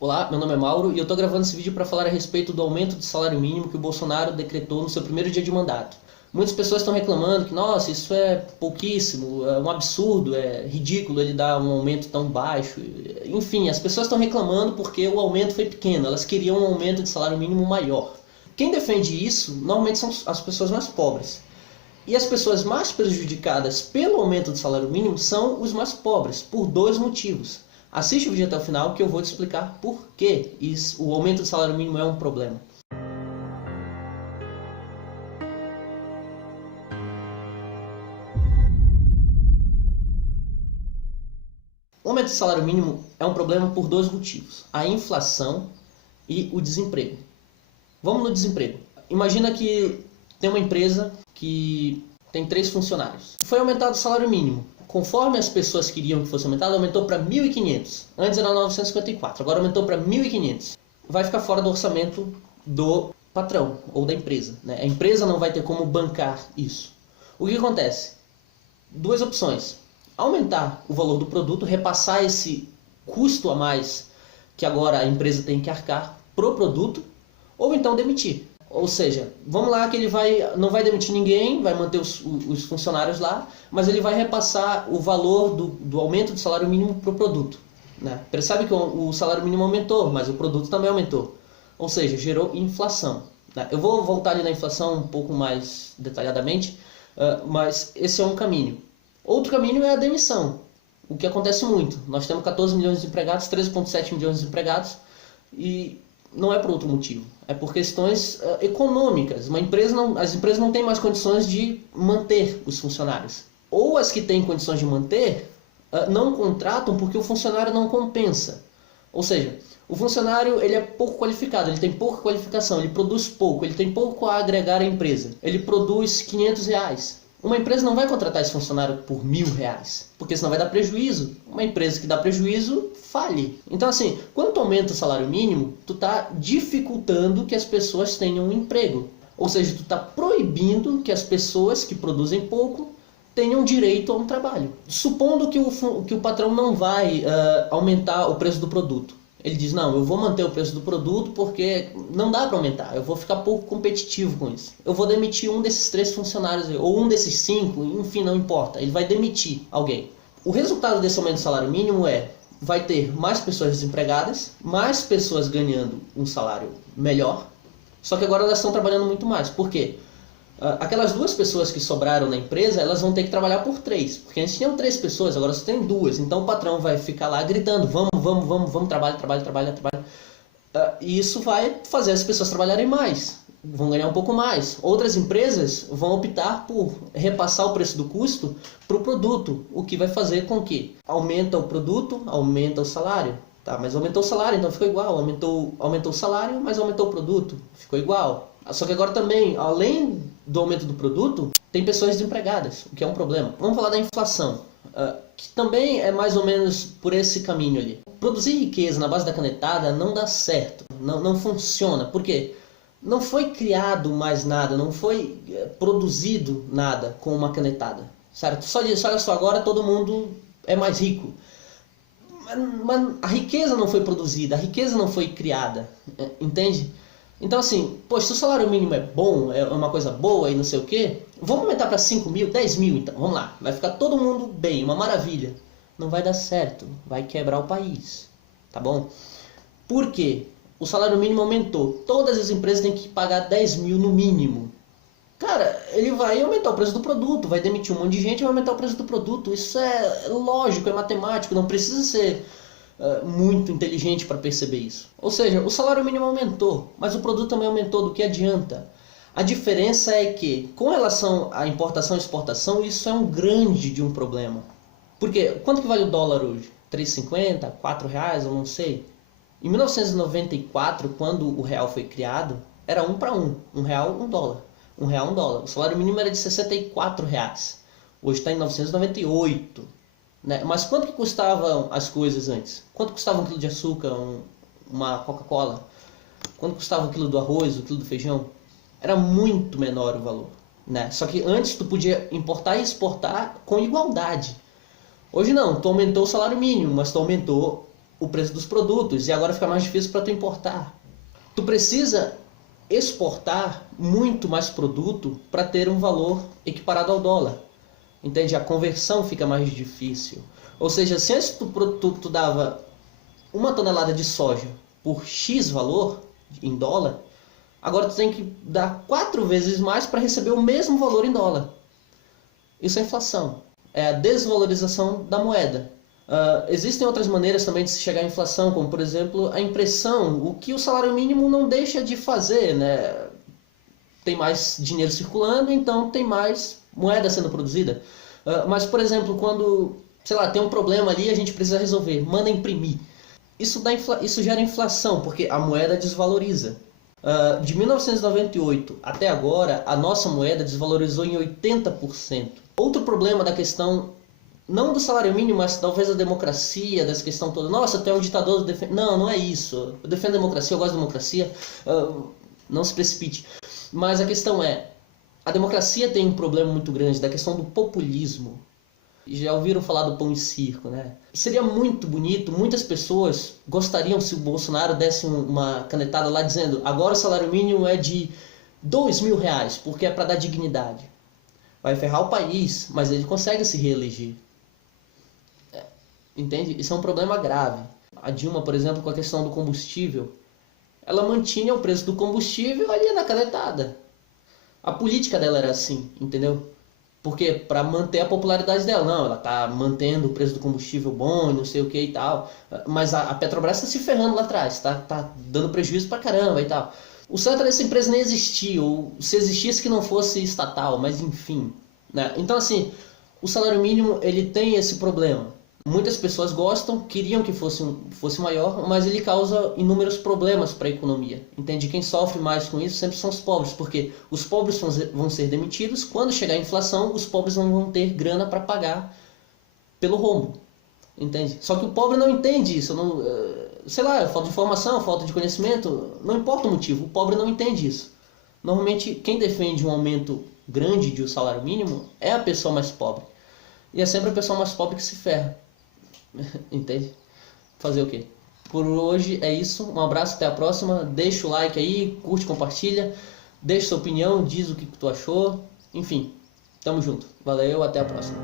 Olá, meu nome é Mauro e eu estou gravando esse vídeo para falar a respeito do aumento do salário mínimo que o Bolsonaro decretou no seu primeiro dia de mandato. Muitas pessoas estão reclamando que, nossa, isso é pouquíssimo, é um absurdo, é ridículo ele dar um aumento tão baixo. Enfim, as pessoas estão reclamando porque o aumento foi pequeno, elas queriam um aumento de salário mínimo maior. Quem defende isso, normalmente são as pessoas mais pobres. E as pessoas mais prejudicadas pelo aumento do salário mínimo são os mais pobres, por dois motivos. Assiste o vídeo até o final que eu vou te explicar por que o aumento do salário mínimo é um problema. O aumento do salário mínimo é um problema por dois motivos: a inflação e o desemprego. Vamos no desemprego. Imagina que tem uma empresa que tem 3 funcionários. Foi aumentado o salário mínimo. Conforme as pessoas queriam que fosse aumentado, aumentou para 1.500. Antes era 954, agora aumentou para 1.500. Vai ficar fora do orçamento do patrão ou da empresa, né? A empresa não vai ter como bancar isso. O que acontece? Duas opções: aumentar o valor do produto, repassar esse custo a mais que agora a empresa tem que arcar pro produto, ou então demitir. Ou seja, vamos lá que ele não vai demitir ninguém, vai manter os funcionários lá, mas ele vai repassar o valor do aumento do salário mínimo para o produto, né? Percebe que o salário mínimo aumentou, mas o produto também aumentou. Ou seja, gerou inflação, né? Eu vou voltar ali na inflação um pouco mais detalhadamente, mas esse é um caminho. Outro caminho é a demissão, o que acontece muito. Nós temos 14 milhões de empregados, 13,7 milhões de empregados, e não é por outro motivo, é por questões econômicas. As empresas não têm mais condições de manter os funcionários. Ou as que têm condições de manter não contratam porque o funcionário não compensa. Ou seja, o funcionário ele é pouco qualificado, ele tem pouca qualificação, ele produz pouco, ele tem pouco a agregar à empresa. Ele produz R$500. Uma empresa não vai contratar esse funcionário por R$1.000, porque senão vai dar prejuízo. Uma empresa que dá prejuízo, fale. Então assim, quando tu aumenta o salário mínimo, tu está dificultando que as pessoas tenham um emprego. Ou seja, tu está proibindo que as pessoas que produzem pouco tenham direito a um trabalho. Supondo que o patrão não vai aumentar o preço do produto. Ele diz, não, eu vou manter o preço do produto porque não dá para aumentar, eu vou ficar pouco competitivo com isso. Eu vou demitir um desses 3 funcionários, ou um desses 5, enfim, não importa. Ele vai demitir alguém. O resultado desse aumento do salário mínimo vai ter mais pessoas desempregadas, mais pessoas ganhando um salário melhor, só que agora elas estão trabalhando muito mais. Por quê? Aquelas 2 pessoas que sobraram na empresa, elas vão ter que trabalhar por 3, porque antes tinham 3 pessoas, agora só tem 2. Então o patrão vai ficar lá gritando, vamos, trabalho. E isso vai fazer as pessoas trabalharem mais, vão ganhar um pouco mais. Outras empresas vão optar por repassar o preço do custo para o produto, o que vai fazer com que aumenta o produto, aumenta o salário. Tá, mas aumentou o salário, então ficou igual. Aumentou o salário, mas aumentou o produto, ficou igual. Só que agora também, além do aumento do produto, tem pessoas desempregadas, o que é um problema. Vamos falar da inflação, que também é mais ou menos por esse caminho ali. Produzir riqueza na base da canetada não dá certo, não funciona. Por quê? Não foi criado mais nada, não foi produzido nada com uma canetada, certo? Só diz, olha só, agora todo mundo é mais rico. Mas a riqueza não foi produzida, a riqueza não foi criada, entende? Então assim, poxa, se o salário mínimo é bom, é uma coisa boa e não sei o que, vamos aumentar para 5 mil, 10 mil então, vamos lá, vai ficar todo mundo bem, uma maravilha. Não vai dar certo, vai quebrar o país, tá bom? Por quê? O salário mínimo aumentou, todas as empresas têm que pagar 10 mil no mínimo. Cara, ele vai aumentar o preço do produto, vai demitir um monte de gente e vai aumentar o preço do produto. Isso é lógico, é matemático, não precisa ser muito inteligente para perceber isso. Ou seja, o salário mínimo aumentou, mas o produto também aumentou, do que adianta? A diferença é que, com relação à importação e exportação, isso é um grande de um problema. Porque quanto que vale o dólar hoje? R$3,50? R$4? Eu não sei. Em 1994, quando o real foi criado, era 1 para 1. R$1, $1. R$1, $1. O salário mínimo era de R$64. Hoje está em 998. Né? Mas quanto que custavam as coisas antes? Quanto custava um quilo de açúcar, uma Coca-Cola? Quanto custava o quilo do arroz, o quilo do feijão? Era muito menor o valor, né? Só que antes tu podia importar e exportar com igualdade. Hoje não, tu aumentou o salário mínimo, mas tu aumentou o preço dos produtos e agora fica mais difícil para tu importar. Tu precisa exportar muito mais produto para ter um valor equiparado ao dólar. Entende? A conversão fica mais difícil. Ou seja, se antes tu dava 1 tonelada de soja por X valor em dólar, agora tu tem que dar 4 vezes mais para receber o mesmo valor em dólar. Isso é inflação. É a desvalorização da moeda. Existem outras maneiras também de se chegar à inflação, como por exemplo a impressão, o que o salário mínimo não deixa de fazer, né? Tem mais dinheiro circulando, então tem mais moeda sendo produzida. Mas por exemplo, quando, sei lá, tem um problema ali, a gente precisa resolver, manda imprimir. Isso gera inflação, porque a moeda desvaloriza. De 1998 até agora, a nossa moeda desvalorizou em 80%. Outro problema da questão, não do salário mínimo, mas talvez da democracia, dessa questão toda. Nossa, tu é um ditador, não, não é isso. Eu defendo a democracia, eu gosto da democracia. Não se precipite. Mas a questão é, a democracia tem um problema muito grande da questão do populismo. Já ouviram falar do pão e circo, né? Seria muito bonito, muitas pessoas gostariam se o Bolsonaro desse uma canetada lá dizendo agora o salário mínimo é de R$ 2.000, porque é para dar dignidade. Vai ferrar o país, mas ele consegue se reeleger. Entende? Isso é um problema grave. A Dilma, por exemplo, com a questão do combustível, ela mantinha o preço do combustível ali na canetada. A política dela era assim, entendeu? Porque para manter a popularidade dela, não, ela tá mantendo o preço do combustível bom e não sei o que e tal, mas a Petrobras está se ferrando lá atrás, tá dando prejuízo pra caramba e tal. O certo era essa empresa nem existir, ou se existisse que não fosse estatal, mas enfim, né? Então assim, o salário mínimo ele tem esse problema. Muitas pessoas gostam, queriam que fosse maior, mas ele causa inúmeros problemas para a economia. Entende? Quem sofre mais com isso sempre são os pobres, porque os pobres vão ser demitidos, quando chegar a inflação, os pobres não vão ter grana para pagar pelo rombo. Entende? Só que o pobre não entende isso, não, sei lá, falta de informação, falta de conhecimento, não importa o motivo, o pobre não entende isso. Normalmente, quem defende um aumento grande de um salário mínimo é a pessoa mais pobre. E é sempre a pessoa mais pobre que se ferra. Entende? Fazer o quê? Por hoje é isso. Um abraço, até a próxima. Deixa o like aí, curte, compartilha. Deixa sua opinião, diz o que tu achou. Enfim, tamo junto. Valeu, até a próxima.